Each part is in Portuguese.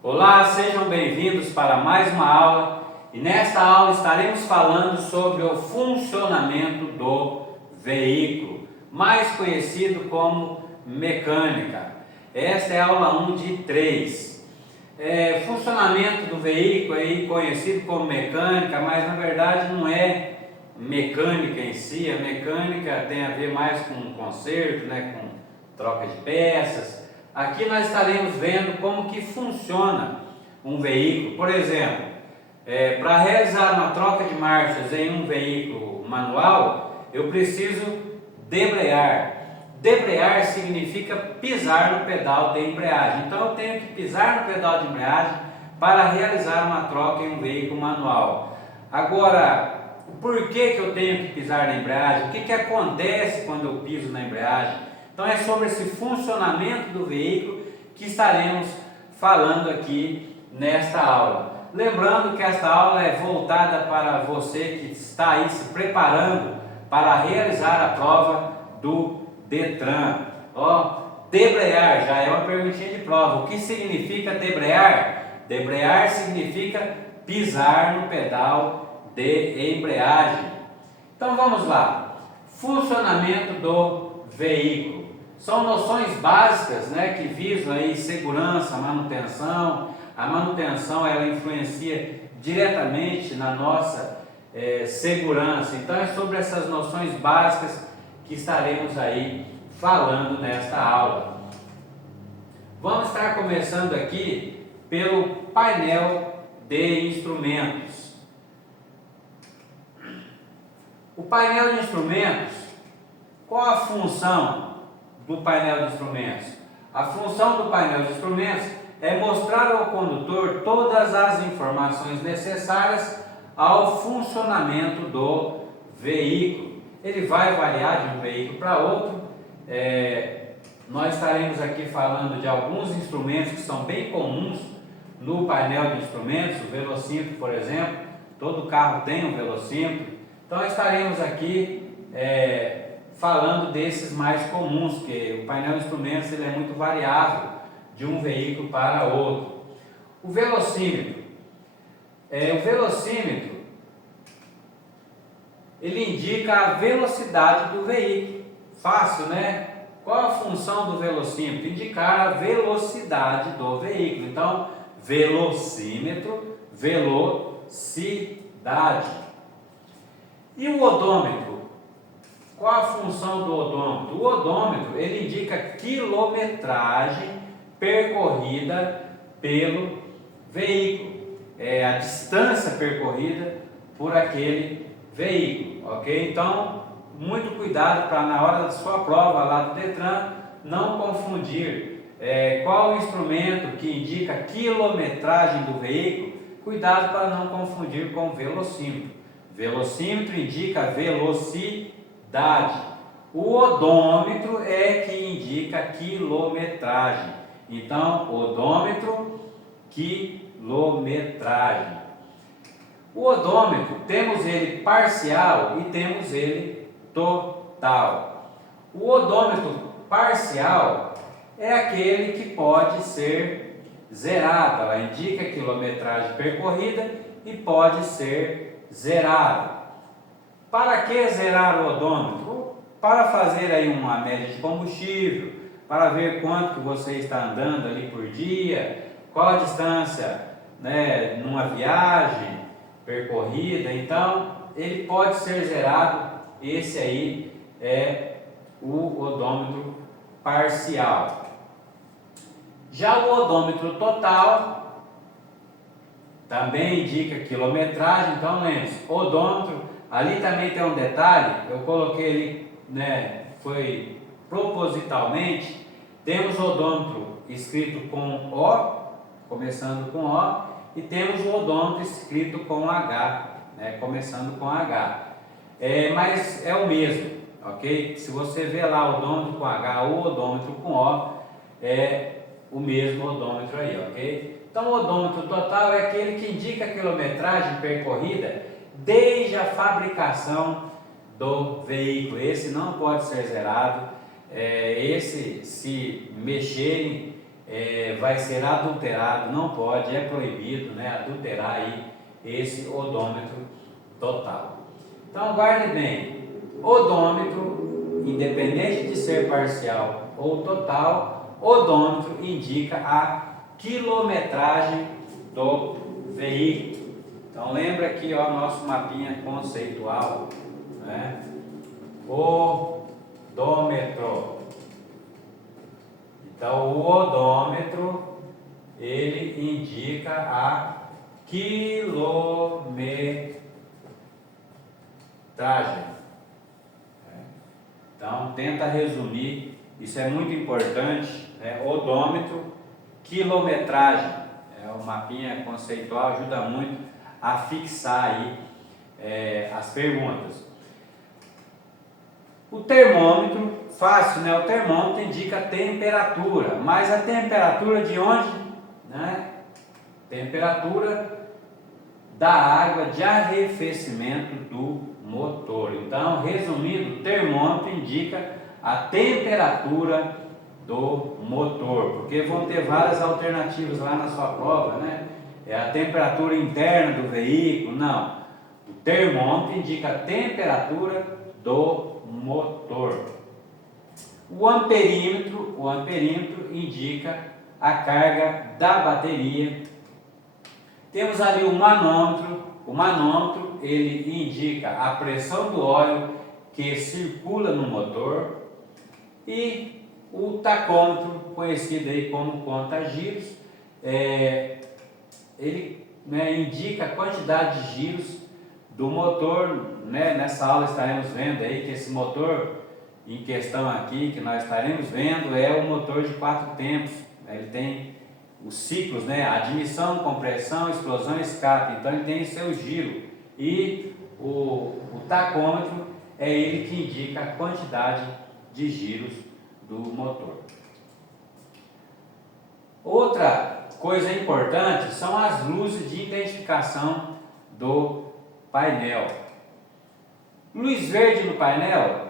Olá, sejam bem-vindos para mais uma aula e nesta aula estaremos falando sobre o funcionamento do veículo, mais conhecido como mecânica. Esta é a aula 1 de 3. Funcionamento do veículo aí conhecido como mecânica, mas na verdade não é mecânica em si. A mecânica tem a ver mais com conserto, com troca de peças. Aqui nós estaremos vendo como que funciona um veículo. Por exemplo, para realizar uma troca de marchas em um veículo manual, eu preciso debrear. Debrear significa pisar no pedal de embreagem. Então eu tenho que pisar no pedal de embreagem para realizar uma troca em um veículo manual. Agora, por que eu tenho que pisar na embreagem? O que acontece quando eu piso na embreagem? Então é sobre esse funcionamento do veículo que estaremos falando aqui nesta aula. Lembrando que esta aula é voltada para você que está aí se preparando para realizar a prova do Detran. Debrear já é uma perguntinha de prova. O que significa debrear? Debrear significa pisar no pedal de embreagem. Então vamos lá. Funcionamento do veículo. São noções básicas, que visam aí segurança, manutenção. A manutenção ela influencia diretamente na nossa segurança. Então é sobre essas noções básicas que estaremos aí falando nesta aula. Vamos estar começando aqui pelo painel de instrumentos. O painel de instrumentos, qual a função do painel de instrumentos? A função do painel de instrumentos é mostrar ao condutor todas as informações necessárias ao funcionamento do veículo. Ele vai variar de um veículo para outro. Nós estaremos aqui falando de alguns instrumentos que são bem comuns no painel de instrumentos. O velocímetro, por exemplo, todo carro tem um velocímetro. Então estaremos aqui falando desses mais comuns, que o painel de instrumentos ele é muito variável de um veículo para outro. O velocímetro. O velocímetro ele indica a velocidade do veículo. Fácil, né? Qual a função do velocímetro? Indicar a velocidade do veículo. Então, velocímetro, velocidade. E o odômetro? Qual a função do odômetro? O odômetro ele indica quilometragem percorrida pelo veículo, a distância percorrida por aquele veículo, ok? Então, muito cuidado para na hora da sua prova lá do Detran não confundir qual o instrumento que indica a quilometragem do veículo. Cuidado para não confundir com o velocímetro. Velocímetro indica a velocidade. O odômetro é que indica quilometragem. Então, odômetro, quilometragem. O odômetro, temos ele parcial e temos ele total. O odômetro parcial é aquele que pode ser zerado. Ela indica a quilometragem percorrida e pode ser zerado. Para que zerar o odômetro? Para fazer aí uma média de combustível, para ver quanto que você está andando ali por dia, qual a distância, numa viagem percorrida. Então, ele pode ser zerado. Esse aí é o odômetro parcial. Já o odômetro total também indica quilometragem. Então, lembre-se, odômetro. Ali também tem um detalhe, eu coloquei ali, foi propositalmente. Temos o odômetro escrito com O, começando com O, e temos o odômetro escrito com H, começando com H. Mas é o mesmo, ok? Se você vê lá o odômetro com H ou o odômetro com O, é o mesmo odômetro aí, ok? Então o odômetro total é aquele que indica a quilometragem percorrida desde a fabricação do veículo. Esse não pode ser zerado. Esse, se mexerem, vai ser adulterado, não pode, é proibido, né, adulterar aí esse odômetro total. Então guarde bem, odômetro, independente de ser parcial ou total, odômetro indica a quilometragem do veículo. Então lembra aqui, ó, nosso mapinha conceitual, né? Odômetro. Então o odômetro ele indica a quilometragem. Então tenta resumir, isso é muito importante, né? Odômetro, quilometragem. O mapinha conceitual ajuda muito a fixar aí as perguntas. O termômetro, fácil, né? O termômetro indica a temperatura, mas a temperatura de onde? Né? Temperatura da água de arrefecimento do motor. Então, resumindo, o termômetro indica a temperatura do motor, porque vão ter várias alternativas lá na sua prova, né? É a temperatura interna do veículo, não. O termômetro indica a temperatura do motor. O amperímetro indica a carga da bateria. Temos ali o manômetro ele indica a pressão do óleo que circula no motor, e o tacômetro, conhecido aí como conta-giros, ele, né, indica a quantidade de giros do motor, né? Nessa aula estaremos vendo aí que esse motor em questão aqui, que nós estaremos vendo, é o motor de 4 tempos. Ele tem os ciclos, né? Admissão, compressão, explosão e escape. Então ele tem seu giro. E o tacômetro é ele que indica a quantidade de giros do motor. Outra coisa importante são as luzes de identificação do painel. Luz verde no painel,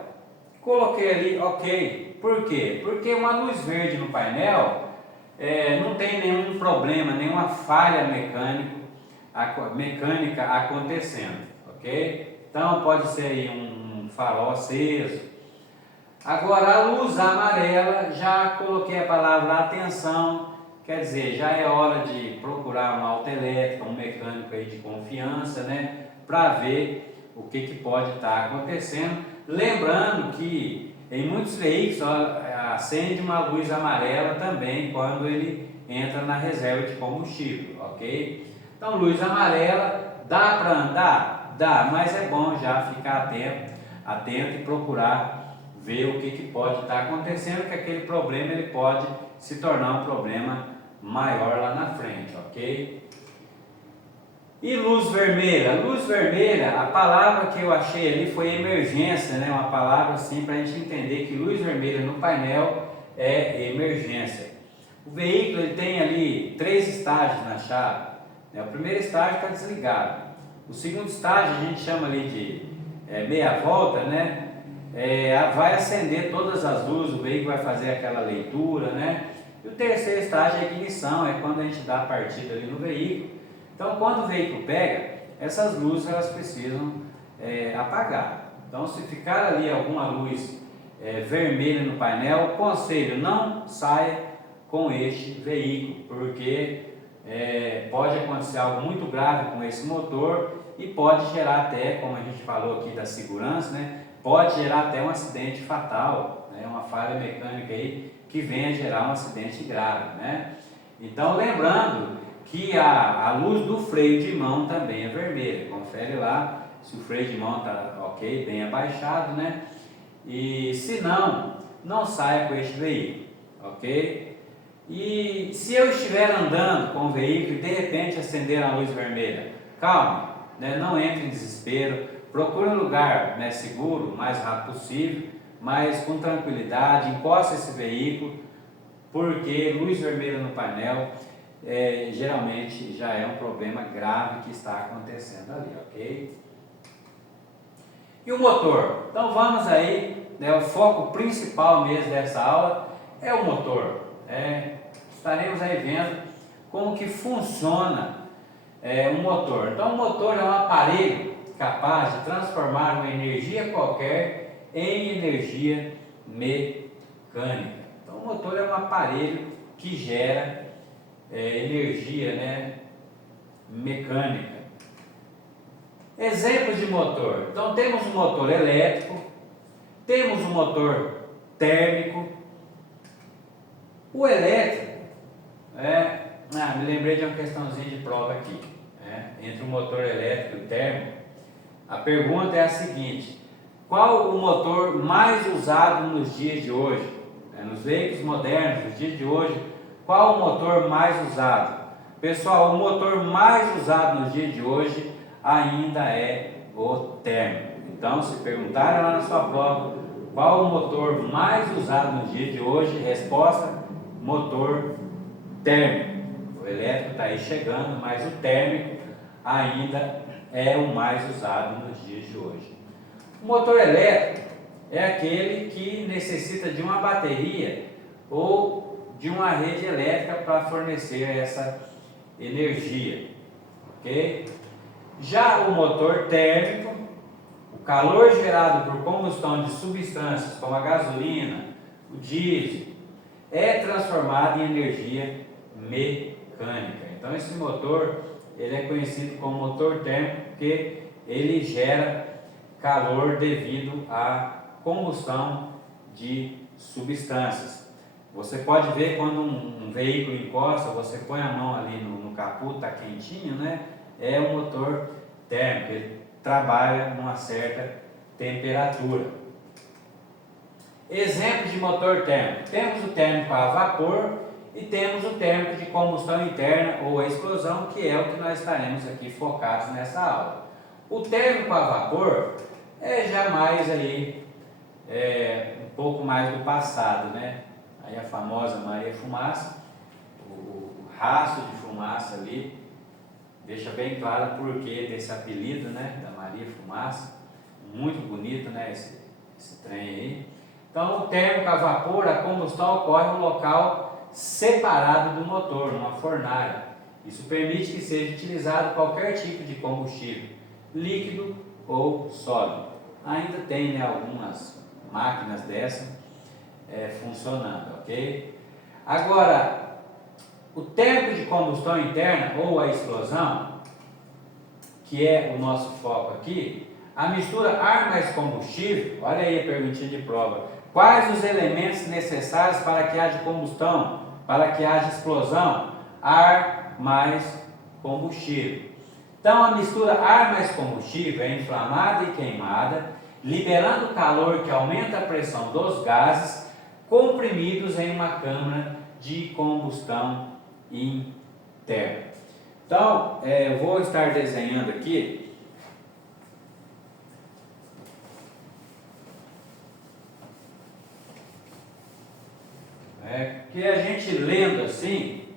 coloquei ali ok. Por quê? Porque uma luz verde no painel não tem nenhum problema, nenhuma falha mecânica acontecendo, ok? Então pode ser aí um farol aceso. Agora a luz amarela, já coloquei a palavra atenção, quer dizer, já é hora de procurar uma autoelétrica, um mecânico aí de confiança, né? Para ver o que pode estar acontecendo. Lembrando que em muitos veículos acende uma luz amarela também quando ele entra na reserva de combustível, ok? Então luz amarela, dá para andar? Dá, mas é bom já ficar atento e procurar ver o que pode estar acontecendo, que aquele problema ele pode se tornar um problema maior lá na frente, ok? E luz vermelha? Luz vermelha, a palavra que eu achei ali foi emergência, né? Uma palavra assim para a gente entender que luz vermelha no painel é emergência. O veículo ele tem ali 3 estágios na chave, né? O primeiro estágio está desligado. O segundo estágio a gente chama ali de meia volta, né? Vai acender todas as luzes, o veículo vai fazer aquela leitura, né? E o terceiro estágio é a ignição, é quando a gente dá a partida ali no veículo. Então, quando o veículo pega, essas luzes elas precisam apagar. Então, se ficar ali alguma luz vermelha no painel, conselho, não saia com este veículo, porque pode acontecer algo muito grave com esse motor e pode gerar até, como a gente falou aqui da segurança, né? Pode gerar até um acidente fatal, né? Uma falha mecânica aí que venha gerar um acidente grave, né? Então, lembrando que a luz do freio de mão também é vermelha. Confere lá se o freio de mão está ok, bem abaixado, né? E se não saia com este veículo, ok? E se eu estiver andando com o veículo e de repente acender a luz vermelha, calma, né? Não entre em desespero, procure um lugar, né, seguro, o mais rápido possível, mas com tranquilidade, encosta esse veículo, porque luz vermelha no painel geralmente já é um problema grave que está acontecendo ali, ok? E o motor? Então vamos aí, né, o foco principal mesmo dessa aula é o motor. estaremos aí vendo como que funciona um motor. Então, o motor é um aparelho capaz de transformar uma energia qualquer em energia mecânica. Então, o motor é um aparelho que gera energia, né, mecânica. Exemplos de motor. Então, temos um motor elétrico, temos um motor térmico. O elétrico, me lembrei de uma questãozinha de prova aqui, entre o motor elétrico e o térmico. A pergunta é a seguinte: qual o motor mais usado nos dias de hoje? Nos veículos modernos, nos dias de hoje, qual o motor mais usado? Pessoal, o motor mais usado nos dias de hoje ainda é o térmico. Então, se perguntarem lá na sua prova qual o motor mais usado nos dias de hoje, resposta: motor térmico. O elétrico está aí chegando, mas o térmico ainda é o mais usado nos dias de hoje. O motor elétrico é aquele que necessita de uma bateria ou de uma rede elétrica para fornecer essa energia, ok? Já o motor térmico, o calor gerado por combustão de substâncias como a gasolina, o diesel, é transformado em energia mecânica. Então, esse motor ele é conhecido como motor térmico porque ele gera calor devido à combustão de substâncias. Você pode ver quando um veículo encosta, você põe a mão ali no capô, está quentinho, né? É um motor térmico, ele trabalha numa certa temperatura. Exemplo de motor térmico: temos o térmico a vapor e temos o térmico de combustão interna ou a explosão, que é o que nós estaremos aqui focados nessa aula. O térmico a vapor é já mais aí, um pouco mais do passado, né? Aí a famosa Maria Fumaça, o rastro de fumaça ali, deixa bem claro o porquê desse apelido, né? Da Maria Fumaça, muito bonito, né? Esse trem aí. Então, o térmico a vapor, a combustão ocorre no local separado do motor, numa fornalha. Isso permite que seja utilizado qualquer tipo de combustível, líquido ou sólido. Ainda tem, né, algumas máquinas dessas funcionando, ok? Agora, o térmico de combustão interna ou a explosão, que é o nosso foco aqui, a mistura ar mais combustível. Olha aí a perguntinha de prova: quais os elementos necessários para que haja combustão, para que haja explosão? Ar mais combustível. Então, a mistura ar mais combustível é inflamada e queimada, liberando calor que aumenta a pressão dos gases comprimidos em uma câmara de combustão interna. Então, eu vou estar desenhando aqui que a gente lendo assim,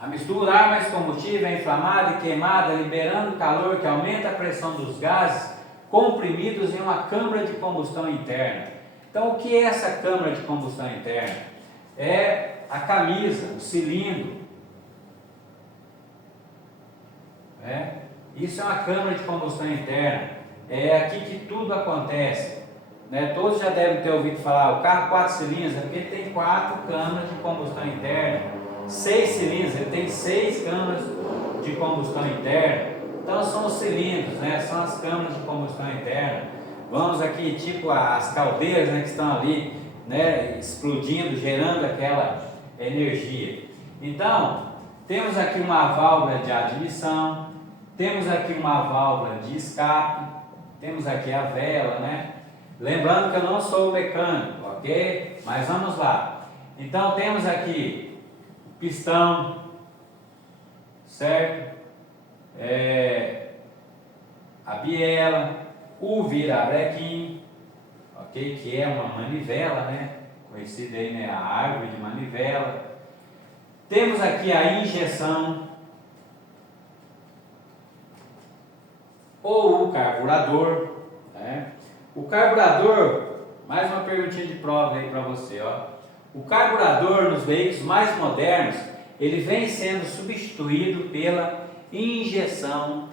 a mistura ar mais combustível é inflamada e queimada, liberando calor que aumenta a pressão dos gases comprimidos em uma câmara de combustão interna. Então, o que é essa câmara de combustão interna? É a camisa, o cilindro. Isso é uma câmara de combustão interna. É aqui que tudo acontece. Todos já devem ter ouvido falar: o carro 4 cilindros, porque ele tem 4 câmaras de combustão interna. 6 cilindros, ele tem 6 câmaras de combustão interna. Então são os cilindros, são as câmaras de combustão interna. Vamos aqui, tipo as caldeiras, que estão ali, explodindo, gerando aquela energia. Então, temos aqui uma válvula de admissão, temos aqui uma válvula de escape, temos aqui a vela, Lembrando que eu não sou mecânico, ok? Mas vamos lá. Então, temos aqui o pistão, certo? A biela, o virabrequim, ok? Que é uma manivela, Conhecida aí, a árvore de manivela. Temos aqui a injeção, ou o carburador, O carburador, mais uma perguntinha de prova aí para você, O carburador nos veículos mais modernos, ele vem sendo substituído pela injeção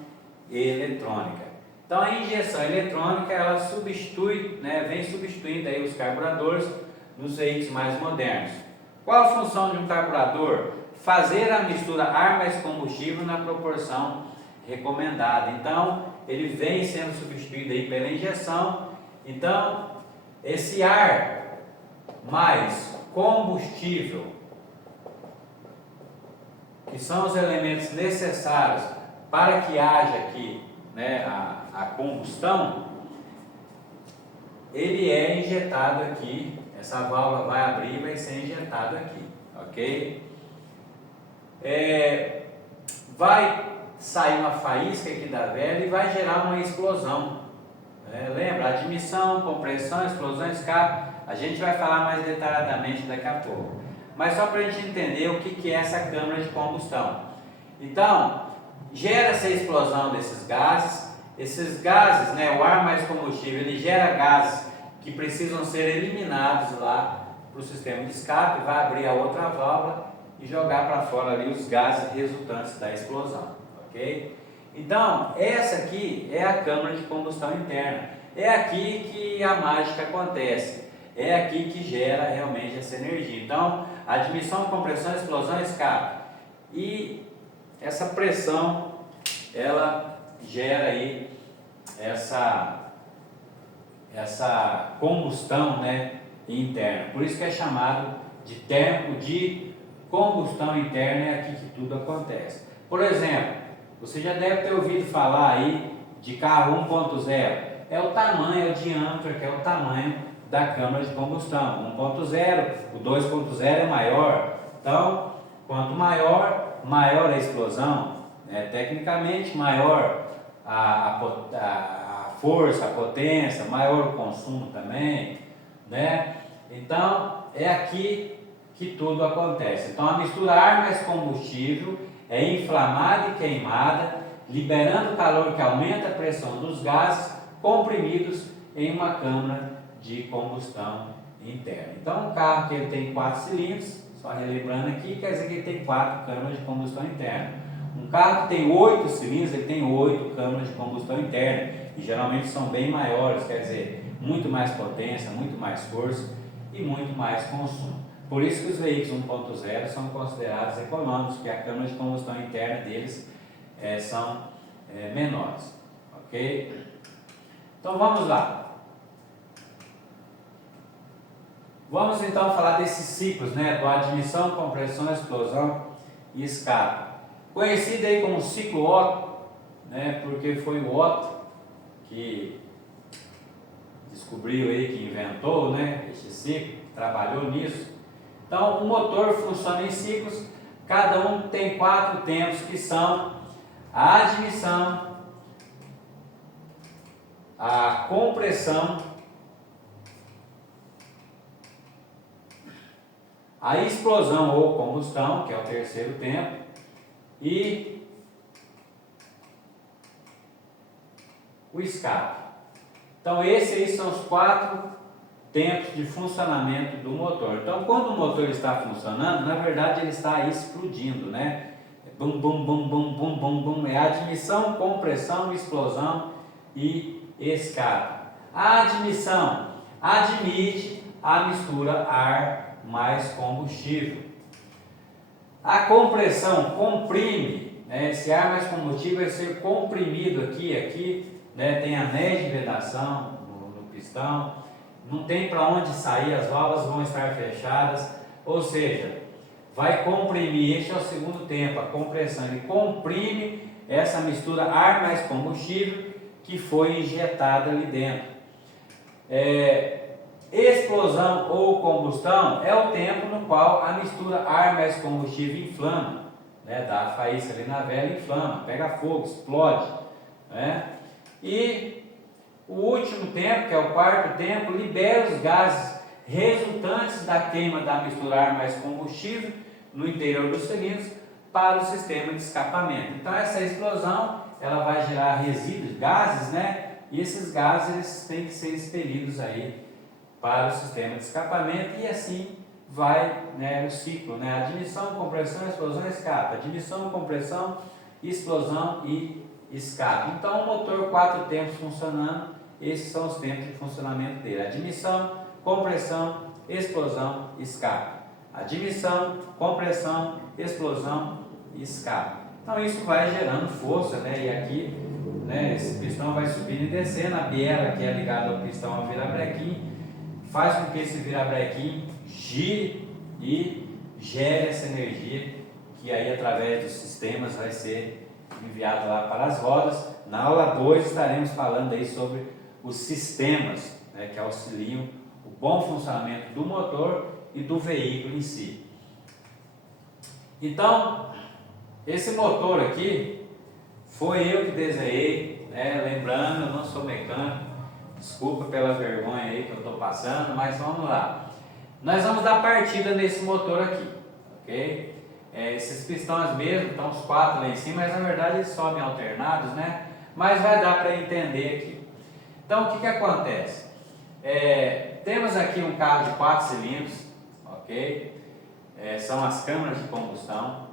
eletrônica. Então a injeção eletrônica ela substitui, vem substituindo aí os carburadores nos veículos mais modernos. Qual a função de um carburador? Fazer a mistura ar mais combustível na proporção recomendada. Então ele vem sendo substituído aí pela injeção. Então esse ar mais combustível, que são os elementos necessários para que haja aqui a combustão, ele é injetado aqui, essa válvula vai abrir e vai ser injetado aqui, ok? Vai sair uma faísca aqui da vela e vai gerar uma explosão. Lembra? Admissão, compressão, explosão, escape. A gente vai falar mais detalhadamente daqui a pouco. Mas só para a gente entender o que é essa câmara de combustão. Então, gera essa explosão desses gases. Esses gases, o ar mais combustível, ele gera gases que precisam ser eliminados lá para o sistema de escape, vai abrir a outra válvula e jogar para fora ali os gases resultantes da explosão, ok? Então, essa aqui é a câmara de combustão interna. É aqui que a mágica acontece. É aqui que gera realmente essa energia. Então, admissão, compressão, explosão, escape. E essa pressão, ela gera aí essa combustão interna. Por isso que é chamado de termo de combustão interna, é aqui que tudo acontece. Por exemplo, você já deve ter ouvido falar aí de carro 1.0. É o tamanho, é o diâmetro, que é o tamanho da câmara de combustão. 1.0, o 2.0 é maior. Então, quanto maior a explosão, tecnicamente maior a força, a potência, maior o consumo também, Então, é aqui que tudo acontece. Então, a mistura ar mais combustível é inflamada e queimada, liberando calor que aumenta a pressão dos gases comprimidos em uma câmara de combustão interna. Então, um carro que ele tem 4 cilindros, só relembrando aqui, quer dizer que ele tem 4 câmaras de combustão interna. Um carro que tem 8 cilindros, ele tem 8 câmaras de combustão interna, e geralmente são bem maiores, quer dizer, muito mais potência, muito mais força e muito mais consumo. Por isso que os veículos 1.0 são considerados econômicos, porque a câmara de combustão interna deles são menores, ok? Então vamos lá. Vamos então falar desses ciclos, do admissão, compressão, explosão e escape. Conhecido aí como ciclo Otto, porque foi o Otto que descobriu aí, que inventou, esse ciclo, trabalhou nisso. Então, o motor funciona em ciclos, cada um tem 4 tempos, que são a admissão, a compressão, a explosão ou combustão, que é o terceiro tempo, e o escape. Então, esses aí são os 4 tempos de funcionamento do motor. Então, quando o motor está funcionando, na verdade ele está explodindo, Bum, bum, bum, bum, bum, bum, bum. É admissão, compressão, explosão e escape. A admissão admite a mistura ar mais combustível. A compressão comprime, esse ar mais combustível vai ser comprimido aqui, tem anéis de vedação no pistão, não tem para onde sair, as válvulas vão estar fechadas, ou seja, vai comprimir. Este é o segundo tempo, a compressão, ele comprime essa mistura ar mais combustível que foi injetada ali dentro. Explosão ou combustão é o tempo no qual a mistura ar mais combustível inflama, dá a faísca ali na vela, inflama, pega fogo, explode, E o último tempo, que é o quarto tempo, libera os gases resultantes da queima da mistura ar mais combustível no interior dos cilindros para o sistema de escapamento. Então essa explosão ela vai gerar resíduos, gases, e esses gases têm que ser expelidos aí para o sistema de escapamento e assim vai, né, o ciclo, né, admissão, compressão, explosão, escape, admissão, compressão, explosão e escape. Então, o motor 4 tempos funcionando, esses são os tempos de funcionamento dele: admissão, compressão, explosão, escape. Admissão, compressão, explosão e escape. Então, isso vai gerando força, né, e aqui, né, esse pistão vai subindo e descendo, a biela que é ligada ao pistão ao virabrequim faz com que esse virabrequim gire e gere essa energia que aí através dos sistemas vai ser enviado lá para as rodas. Na aula 2 estaremos falando aí sobre os sistemas, né, que auxiliam o bom funcionamento do motor e do veículo em si. Então, esse motor aqui foi eu que desenhei, né? Lembrando, eu não sou mecânico, desculpa pela vergonha aí que eu estou passando, mas vamos lá. Nós vamos dar partida nesse motor aqui, ok? Esses pistões mesmo, estão os 4 lá em cima, mas na verdade eles sobem alternados, né? Mas vai dar para entender aqui. Então, o que acontece? Temos aqui um carro de 4 cilindros, ok? São as câmaras de combustão,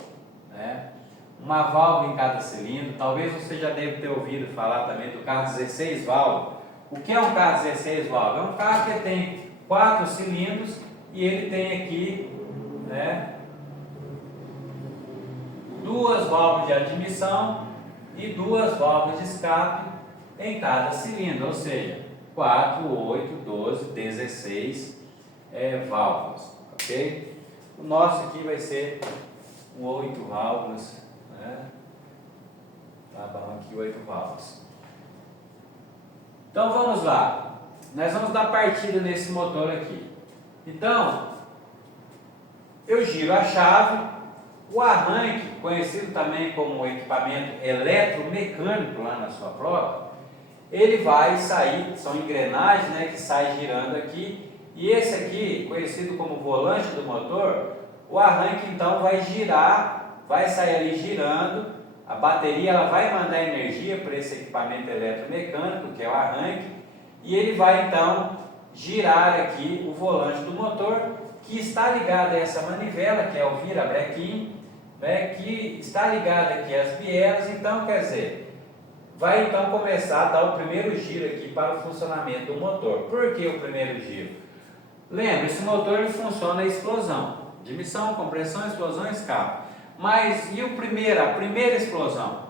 né? Uma válvula em cada cilindro. Talvez você já deve ter ouvido falar também do carro 16 válvulas. O que é um carro 16 válvulas? É um carro que tem 4 cilindros e ele tem aqui, né, 2 válvulas de admissão e 2 válvulas de escape em cada cilindro, ou seja, 4, 8, 12, 16 válvulas, ok? O nosso aqui vai ser 8 válvulas, né? Tá bom, aqui 8 válvulas. Então vamos lá, nós vamos dar partida nesse motor aqui. Então, eu giro a chave, o arranque, conhecido também como equipamento eletromecânico lá na sua prova, ele vai sair, são engrenagens, né, que saem girando aqui, e esse aqui, conhecido como volante do motor, o arranque então vai girar, vai sair ali girando, a bateria ela vai mandar energia para esse equipamento eletromecânico, que é o arranque, e ele vai então girar aqui o volante do motor, que está ligado a essa manivela, que é o virabrequim, né, que está ligado aqui às bielas. Então, quer dizer, vai então começar a dar o primeiro giro aqui para o funcionamento do motor. Por que o primeiro giro? Lembra, esse motor ele funciona a explosão, admissão, compressão, explosão, escape. Mas e a primeira explosão?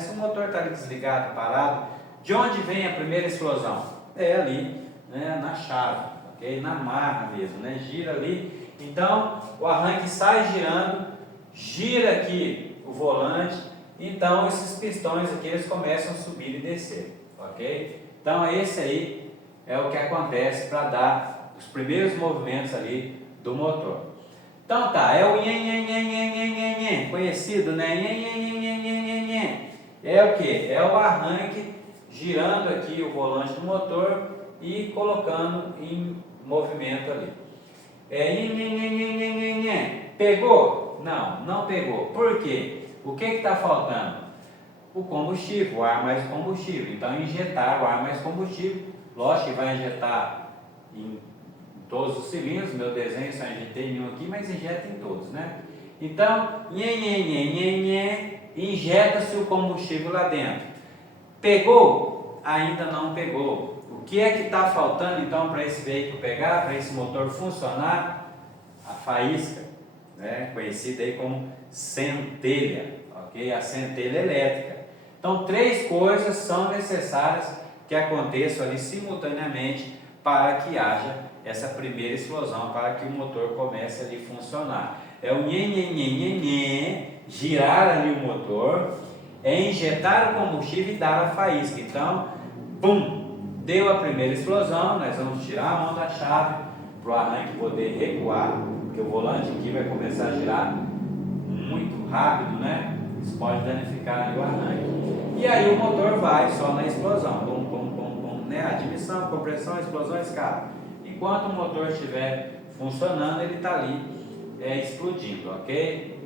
Se o motor está desligado, parado, de onde vem a primeira explosão? É ali, né, na chave, ok? Na marra mesmo, né? Gira ali. Então o arranque sai girando, gira aqui o volante. Então esses pistões aqui eles começam a subir e descer, ok? Então esse aí é o que acontece para dar os primeiros movimentos ali do motor. Então tá, é o nhen, conhecido, né? Nhen. É o que? É o arranque girando aqui o volante do motor e colocando em movimento ali. Pegou? Não, não pegou. Por quê? O que está faltando? O combustível, o ar mais combustível. Então injetar o ar mais combustível, lógico que vai injetar em todos os cilindros, meu desenho só injetei em um aqui, mas injeta em todos, né? Então, injeta-se o combustível lá dentro. Pegou? Ainda não pegou. O que é que está faltando então para esse veículo pegar, para esse motor funcionar? A faísca, né? Conhecida aí como centelha, ok? A centelha elétrica. Então, 3 coisas são necessárias que aconteçam ali simultaneamente para que haja essa primeira explosão, para que o motor comece ali a funcionar. É o girar ali o motor, injetar o combustível e dar a faísca. Então, pum, deu a primeira explosão, nós vamos tirar a mão da chave para o arranque poder recuar, porque o volante aqui vai começar a girar muito rápido, né? Isso pode danificar ali o arranque. E aí o motor vai só na explosão, pum, pum, pum, pum, né? Admissão, compressão, explosão, escape. Enquanto o motor estiver funcionando, ele está ali explodindo, ok?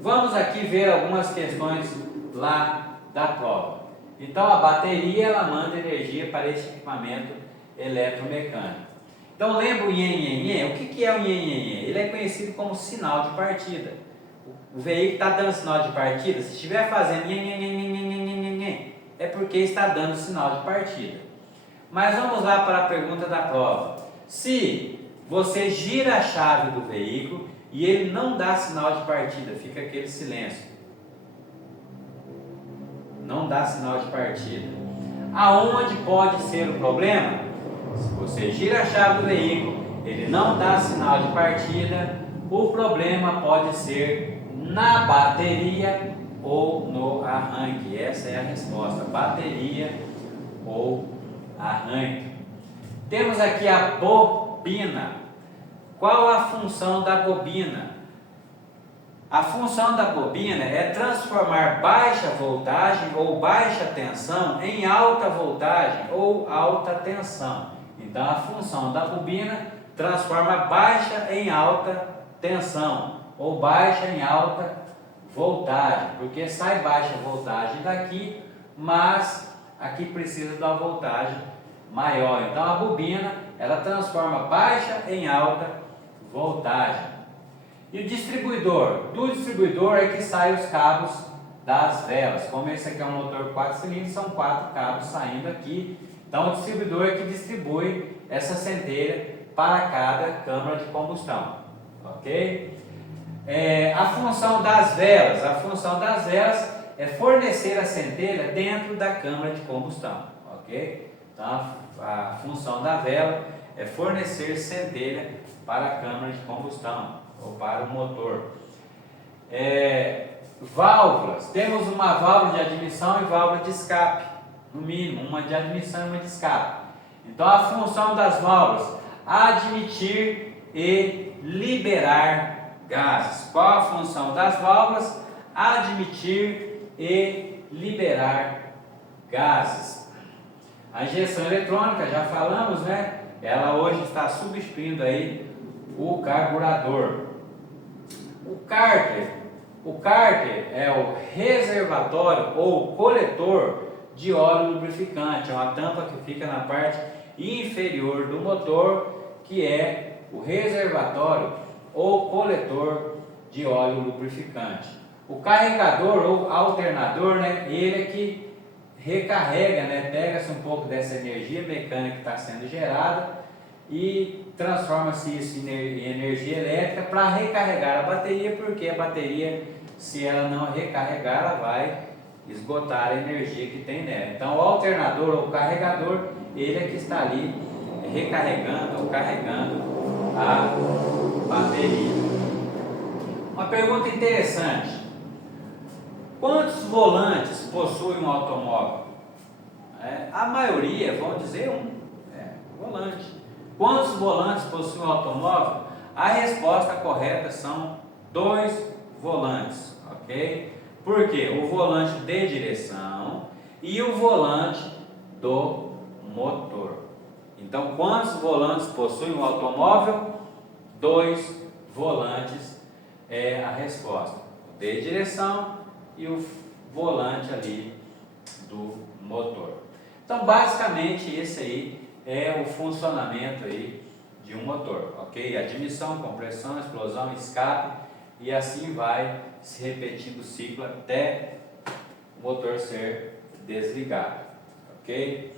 Vamos aqui ver algumas questões lá da prova. Então a bateria ela manda energia para este equipamento eletromecânico. Então lembra o nhenhenhê? O que é o nhenhenhê? Ele é conhecido como sinal de partida. O veículo está dando sinal de partida, se estiver fazendo nhenhenhenhenhenhenhenhen, é porque está dando sinal de partida. Mas vamos lá para a pergunta da prova. Se você gira a chave do veículo e ele não dá sinal de partida, fica aquele silêncio. Não dá sinal de partida. Aonde pode ser o problema? Se você gira a chave do veículo, ele não dá sinal de partida, o problema pode ser na bateria ou no arranque. Essa é a resposta: bateria ou arranque. Temos aqui a bobina. Qual a função da bobina? A função da bobina é transformar baixa voltagem ou baixa tensão em alta voltagem ou alta tensão. Então a função da bobina transforma baixa em alta tensão ou baixa em alta voltagem, porque sai baixa voltagem daqui, mas aqui precisa da voltagem maior. Então a bobina ela transforma baixa em alta voltagem. E o distribuidor? Do distribuidor é que saem os cabos das velas. Como esse aqui é um motor 4 cilindros, são 4 cabos saindo aqui. Então o distribuidor é que distribui essa centelha para cada câmara de combustão. Ok? A função das velas. A função das velas é fornecer a centelha dentro da câmara de combustão. Ok? Então a função da vela é fornecer centelha para a câmara de combustão ou para o motor. Válvulas. Temos uma válvula de admissão e válvula de escape. No mínimo, uma de admissão e uma de escape. Então a função das válvulas: admitir e liberar gases. Qual a função das válvulas? Admitir e liberar gases. A injeção eletrônica, já falamos, né? Ela hoje está substituindo aí o carburador. O cárter é o reservatório ou coletor de óleo lubrificante. É uma tampa que fica na parte inferior do motor, que é o reservatório ou coletor de óleo lubrificante. O carregador ou alternador, né, ele é que recarrega, né, pega-se um pouco dessa energia mecânica que está sendo gerada e transforma-se isso em energia elétrica para recarregar a bateria, porque a bateria, se ela não recarregar, ela vai esgotar a energia que tem nela. Então o alternador ou carregador, ele é que está ali recarregando ou carregando a bateria. Uma pergunta interessante: quantos volantes possui um automóvel? A maioria vão dizer volante. Quantos volantes possui um automóvel? A resposta correta são 2 volantes, ok? Porque o volante de direção e o volante do motor. Então, quantos volantes possui um automóvel? 2 volantes é a resposta. O de direção e o volante ali do motor. Então, basicamente, esse aí é o funcionamento aí de um motor, ok? Admissão, compressão, explosão, escape, e assim vai se repetindo o ciclo até o motor ser desligado, ok?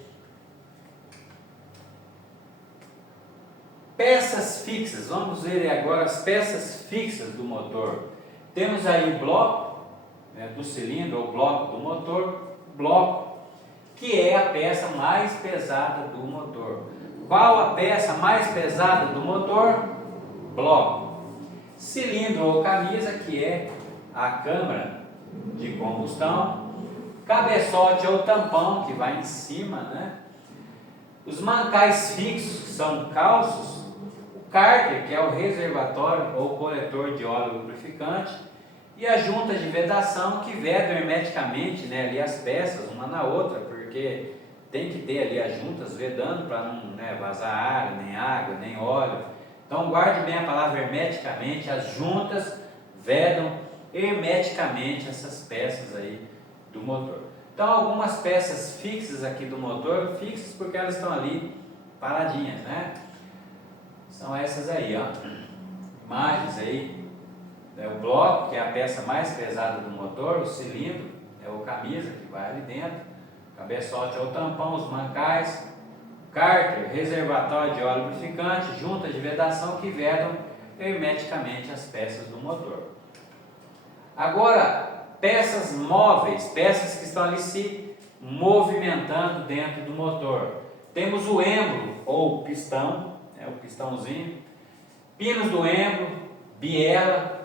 Peças fixas. Vamos ver agora as peças fixas do motor. Temos aí o bloco, né, do cilindro ou bloco do motor, bloco, que é a peça mais pesada do motor. Qual a peça mais pesada do motor? Bloco. Cilindro ou camisa, que é a câmara de combustão. Cabeçote ou tampão, que vai em cima, né? Os mancais fixos são calços. O cárter, que é o reservatório ou coletor de óleo lubrificante. E as juntas de vedação, que vedam hermeticamente, né, ali as peças uma na outra, porque tem que ter ali as juntas vedando para não, né, vazar ar, nem água, nem óleo. Então guarde bem a palavra hermeticamente. As juntas vedam hermeticamente essas peças aí do motor. Então algumas peças fixas aqui do motor, fixas porque elas estão ali paradinhas, né? São essas aí, ó. Imagens aí. É o bloco, que é a peça mais pesada do motor, o cilindro, é o camisa que vai ali dentro, o cabeçote é o tampão, os mancais, cárter, reservatório de óleo lubrificante, junta de vedação que vedam hermeticamente as peças do motor. Agora, peças móveis, peças que estão ali se movimentando dentro do motor. Temos o embro ou pistão, o pistãozinho, pinos do embro, biela,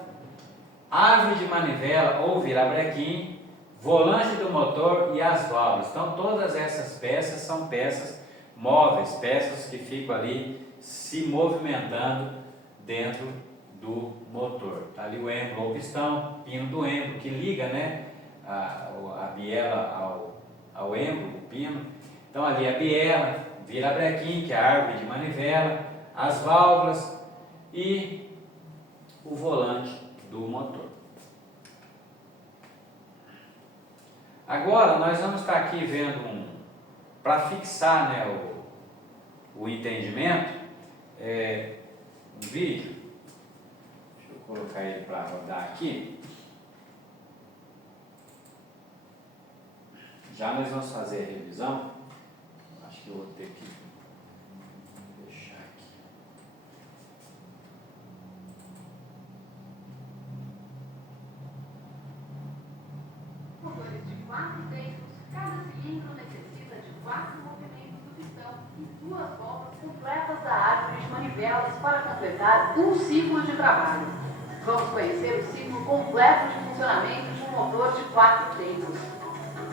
árvore de manivela ou virabrequim, volante do motor e as válvulas. Então todas essas peças são peças móveis, peças que ficam ali se movimentando dentro do motor. Está ali o embro ou pistão, pino do embro que liga, né, a biela ao embro, o pino. Então ali a biela, virabrequim, que é a árvore de manivela, as válvulas e o volante do motor. Agora nós vamos estar aqui vendo para fixar, né, o entendimento, um vídeo. Deixa eu colocar ele para rodar aqui. Já nós vamos fazer a revisão. Acho que eu vou ter que deixar aqui. Motores de 4 tempos, cada cilindro necessita de 4 movimentos do pistão e 2 voltas completas da árvore de manivelas para completar um ciclo de trabalho. Vamos conhecer o ciclo completo de funcionamento de um motor de 4 tempos.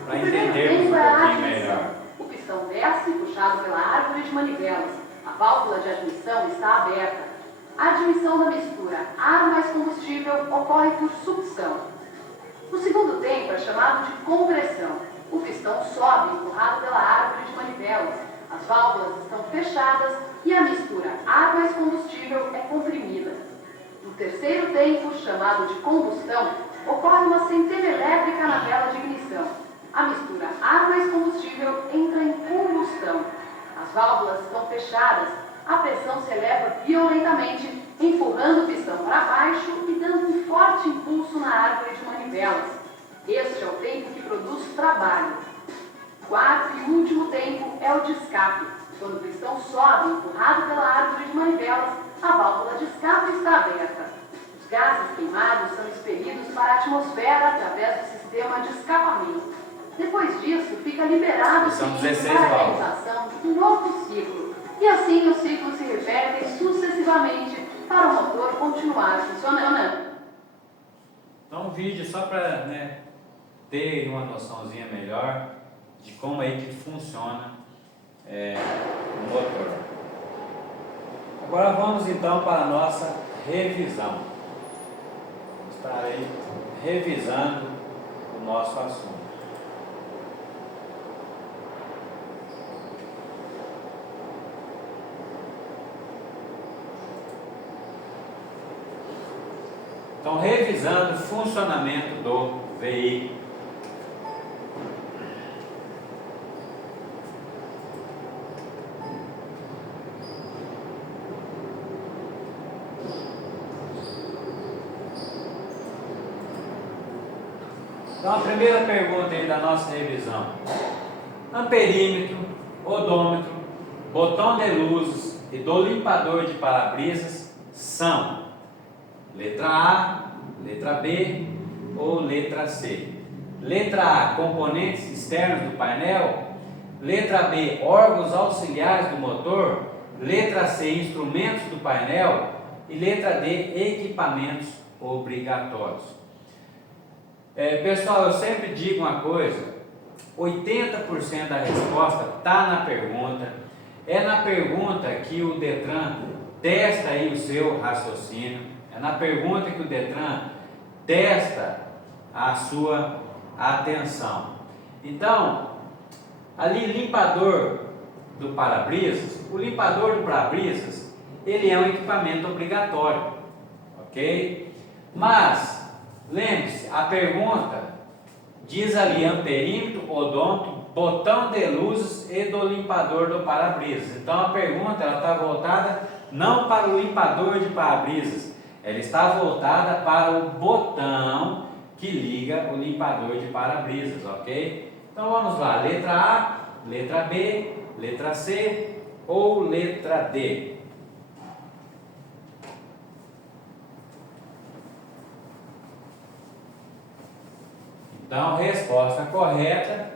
Para entendermos um pouquinho melhor. O pistão desce, puxado pela árvore de manivelas. A válvula de admissão está aberta. A admissão da mistura ar mais combustível ocorre por sucção. O segundo tempo é chamado de compressão. O pistão sobe, empurrado pela árvore de manivelas. As válvulas estão fechadas e a mistura ar mais combustível é comprimida. No terceiro tempo, chamado de combustão, ocorre uma centelha elétrica na vela de ignição. A mistura ar mais combustível entra em combustão. As válvulas estão fechadas, a pressão se eleva violentamente, empurrando o pistão para baixo e dando um forte impulso na árvore de manivelas. Este é o tempo que produz trabalho. O quarto e último tempo é o de escape. Quando o pistão sobe, empurrado pela árvore de manivelas, a válvula de escape está aberta. Os gases queimados são expelidos para a atmosfera através do sistema de escapamento. Depois disso, fica liberado o cilindro para a realização de um novo ciclo. E assim os ciclos se repetem sucessivamente para o motor continuar funcionando. Então um vídeo só para, né, ter uma noçãozinha melhor de como é que funciona o motor. Agora vamos então para a nossa revisão. Estarei revisando o nosso assunto. Então, revisando o funcionamento do veículo. Então, a primeira pergunta aí da nossa revisão: amperímetro, odômetro, botão de luzes e do limpador de para-brisas são letra A, letra B ou letra C? Letra A, componentes externos do painel. Letra B, órgãos auxiliares do motor. Letra C, instrumentos do painel. E letra D, equipamentos obrigatórios. Pessoal, eu sempre digo uma coisa: 80% da resposta está na pergunta. É na pergunta que o Detran testa aí o seu raciocínio. É na pergunta que o Detran testa a sua atenção. Então, ali limpador do para-brisas, o limpador do para-brisas, ele é um equipamento obrigatório, ok? Mas, lembre-se, a pergunta diz ali amperímetro, odômetro, botão de luzes e do limpador do para-brisas. Então a pergunta está voltada não para o limpador de para-brisas. Ela está voltada para o botão que liga o limpador de para-brisas, ok? Então vamos lá, letra A, letra B, letra C ou letra D? Então, resposta correta,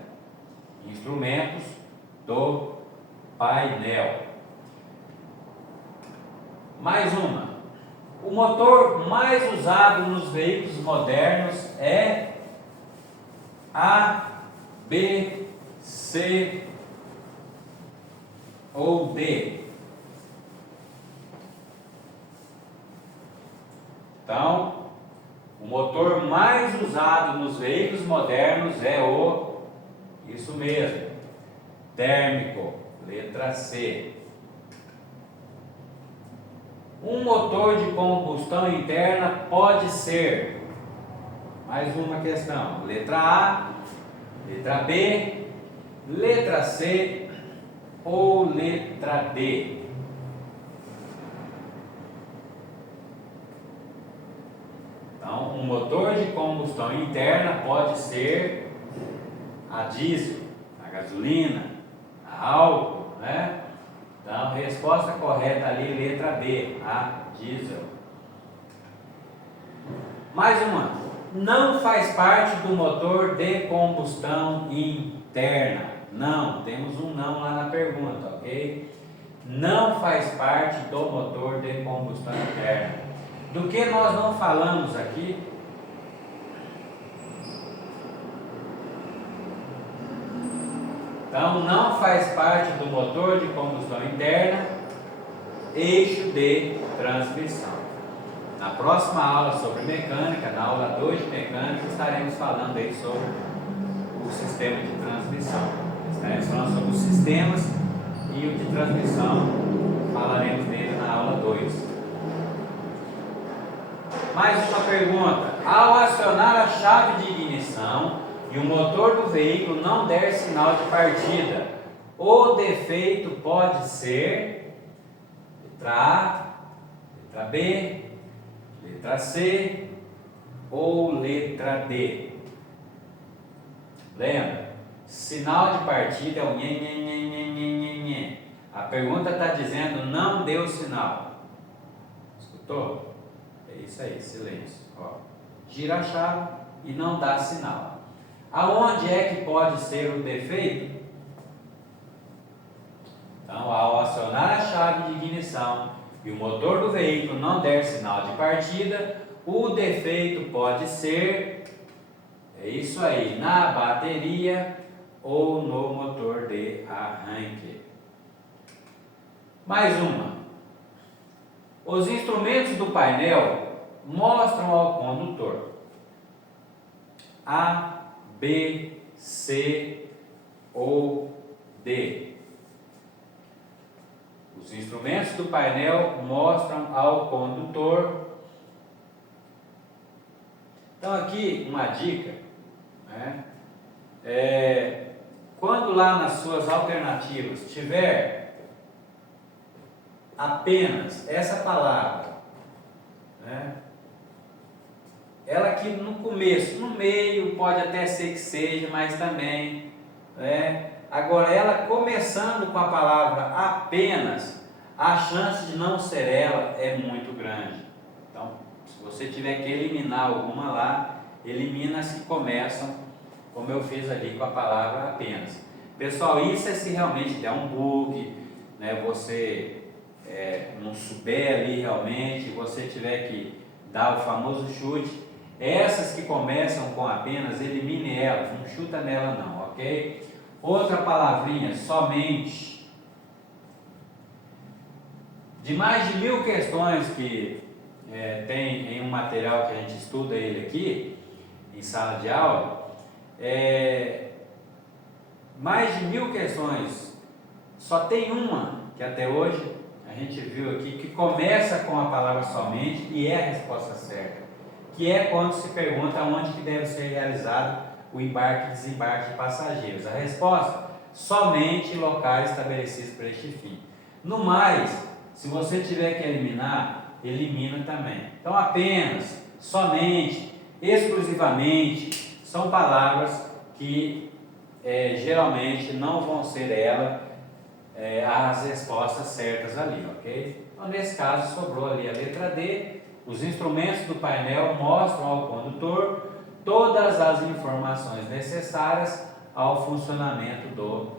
instrumentos do painel. Mais uma. O motor mais usado nos veículos modernos é A, B, C ou D? Então, o motor mais usado nos veículos modernos é isso mesmo, térmico, letra C. Um motor de combustão interna pode ser, mais uma questão, letra A, letra B, letra C ou letra D? Então, um motor de combustão interna pode ser a diesel, a gasolina, a álcool, né? Então, resposta correta ali, letra B, a diesel. Mais uma. Não faz parte do motor de combustão interna. Não, temos um não lá na pergunta, ok? Não faz parte do motor de combustão interna. Do que nós não falamos aqui? Então, não faz parte do motor de combustão interna, eixo de transmissão. Na próxima aula sobre mecânica, na aula 2 de mecânica, estaremos falando aí sobre o sistema de transmissão. Estaremos falando sobre os sistemas e o de transmissão, falaremos dele na aula 2. Mais uma pergunta. Ao acionar a chave de ignição e o motor do veículo não der sinal de partida, o defeito pode ser letra A, letra B, letra C ou letra D? Lembra? Sinal de partida é o nhe, nhe, nhe, nhe, nhe, nhe, nhe. A pergunta está dizendo não deu sinal. Escutou? É isso aí, silêncio. Ó, gira a chave e não dá sinal. Aonde é que pode ser o defeito? Então, ao acionar a chave de ignição e o motor do veículo não der sinal de partida, o defeito pode ser, é isso aí, na bateria ou no motor de arranque. Mais uma. Os instrumentos do painel mostram ao condutor A, B, C ou D? Os instrumentos do painel mostram ao condutor. Então aqui uma dica, né? Quando lá nas suas alternativas tiver apenas essa palavra, né? Ela aqui no começo, no meio, pode até ser que seja, mas também, né? Agora, ela começando com a palavra apenas, a chance de não ser ela é muito grande. Então, se você tiver que eliminar alguma lá, elimina as que começam, como eu fiz ali com a palavra apenas. Pessoal, isso é se realmente der um bug, né? Você não souber ali realmente, você tiver que dar o famoso chute. Essas que começam com apenas, elimine elas, não chuta nela não, ok? Outra palavrinha, somente. De mais de 1000 questões que tem em um material que a gente estuda ele aqui, em sala de aula, mais de 1000 questões, só tem uma que até hoje a gente viu aqui, que começa com a palavra somente e é a resposta certa, que é quando se pergunta onde que deve ser realizado o embarque e desembarque de passageiros. A resposta, somente locais estabelecidos para este fim. No mais, Se você tiver que eliminar, elimina também. Então, apenas, somente, exclusivamente, são palavras que geralmente não vão ser as respostas certas ali, ok? Então, nesse caso, sobrou ali a letra D. Os instrumentos do painel mostram ao condutor todas as informações necessárias ao funcionamento do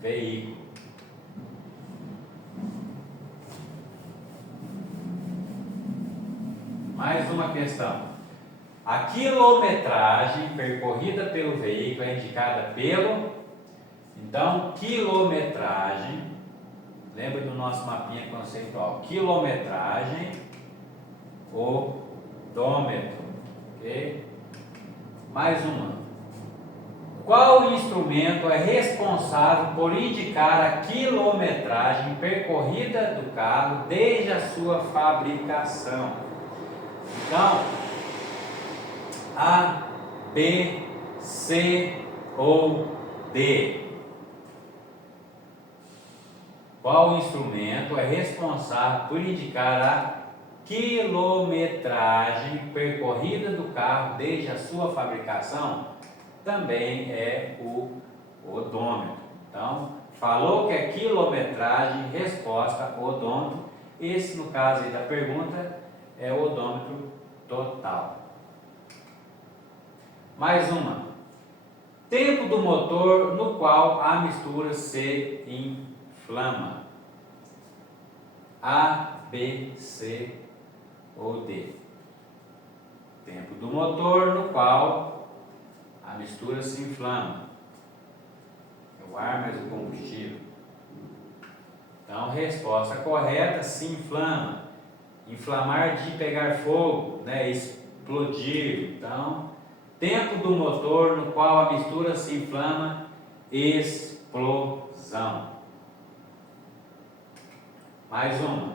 veículo. Mais uma questão. A quilometragem percorrida pelo veículo é indicada pelo... Então, quilometragem, lembra do nosso mapinha conceitual, quilometragem, odômetro, ok? Mais uma. Qual instrumento é responsável por indicar a quilometragem percorrida do carro desde a sua fabricação? Então, A, B, C ou D? Qual instrumento é responsável por indicar a quilometragem percorrida do carro desde a sua fabricação? Também é o odômetro. Então, falou que é quilometragem, resposta odômetro. Esse, no caso aí da pergunta, é o odômetro total. Mais uma. Tempo do motor no qual a mistura se inflama. A, B, C ou D? Tempo do motor no qual a mistura se inflama. É o ar mais o combustível. Então, resposta correta, se inflama. Inflamar de pegar fogo, né? Explodir. Então, tempo do motor no qual a mistura se inflama, explosão. Mais uma.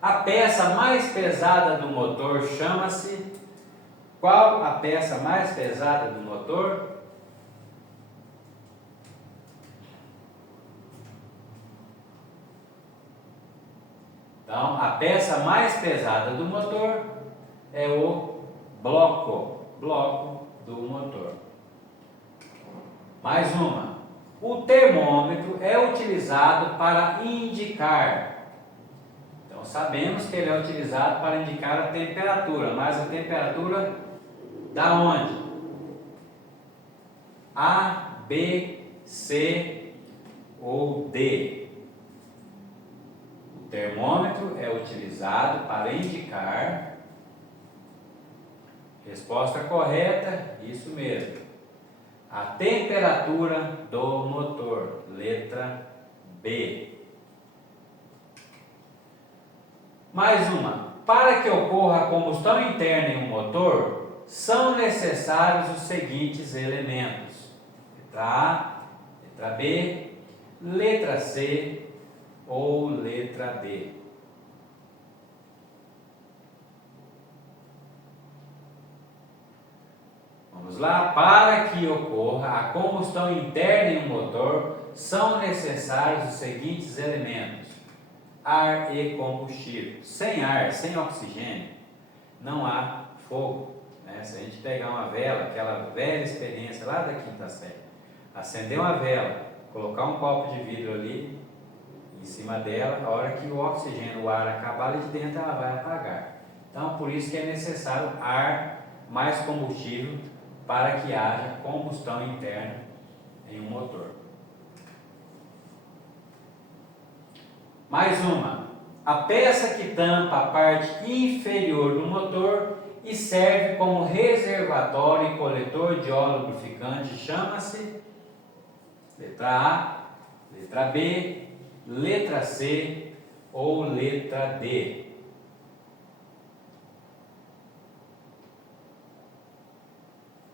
A peça mais pesada do motor chama-se... Qual a peça mais pesada do motor? Então, a peça mais pesada do motor é o bloco do motor. Mais uma. O termômetro é utilizado para indicar. Então, sabemos que ele é utilizado para indicar a temperatura, mas a temperatura da onde? A, B, C ou D? O termômetro é utilizado para indicar. Resposta correta, isso mesmo. A temperatura do motor, letra B. Mais uma. Para que ocorra a combustão interna em um motor, são necessários os seguintes elementos: letra A, letra B, letra C ou letra D? Vamos lá. Para que ocorra a combustão interna em um motor, são necessários os seguintes elementos: ar e combustível. Sem ar, sem oxigênio, não há fogo. Se a gente pegar uma vela, aquela velha experiência lá da quinta série, acender uma vela, colocar um copo de vidro ali em cima dela, a hora que o oxigênio, o ar acabar ali de dentro, ela vai apagar. Então, por isso que é necessário ar mais combustível para que haja combustão interna em um motor. Mais uma. A peça que tampa a parte inferior do motor e serve como reservatório e coletor de óleo lubrificante chama-se letra A, letra B, letra C ou letra D?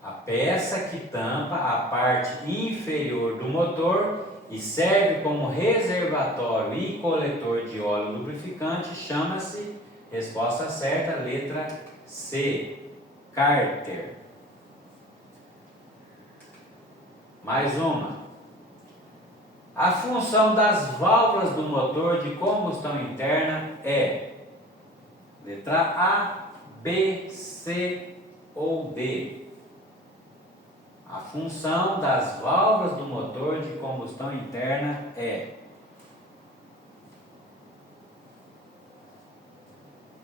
A peça que tampa a parte inferior do motor e serve como reservatório e coletor de óleo lubrificante chama-se, resposta certa, letra C, cárter. Mais uma. A função das válvulas do motor de combustão interna é letra A, B, C ou D. A função das válvulas do motor de combustão interna é.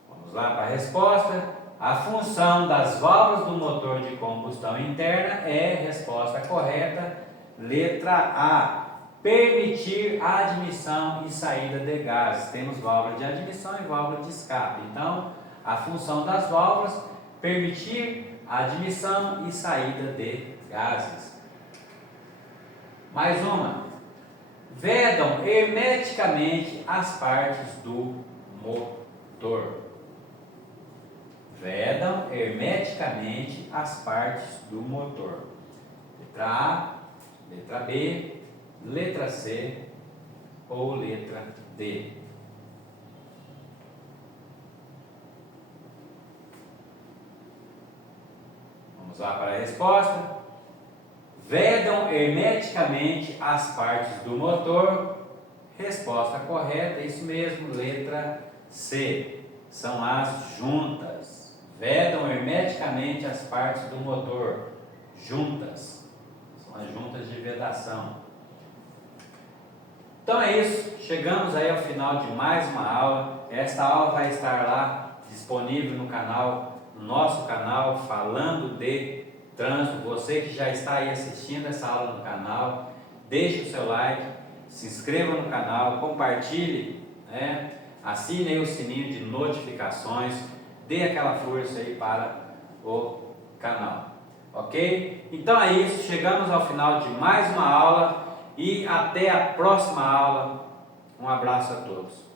Vamos lá para a resposta. A função das válvulas do motor de combustão interna é, resposta correta, letra A, permitir a admissão e saída de gases. Temos válvula de admissão e válvula de escape. Então, a função das válvulas, permitir a admissão e saída de gases. Mais uma. Vedam hermeticamente as partes do motor. Vedam hermeticamente as partes do motor. Letra A, letra B, letra C ou letra D. Vamos lá para a resposta. Vedam hermeticamente as partes do motor. Resposta correta, isso mesmo, letra C. São as juntas. Vedam hermeticamente as partes do motor. Juntas. São as juntas de vedação. Então é isso. Chegamos aí ao final de mais uma aula. Esta aula vai estar lá disponível no canal, no nosso canal, falando de trânsito. Você que já está aí assistindo essa aula no canal, deixe o seu like, se inscreva no canal, compartilhe, né? Assine aí o sininho de notificações, dê aquela força aí para o canal, ok? Então é isso, chegamos ao final de mais uma aula e até a próxima aula. Um abraço a todos.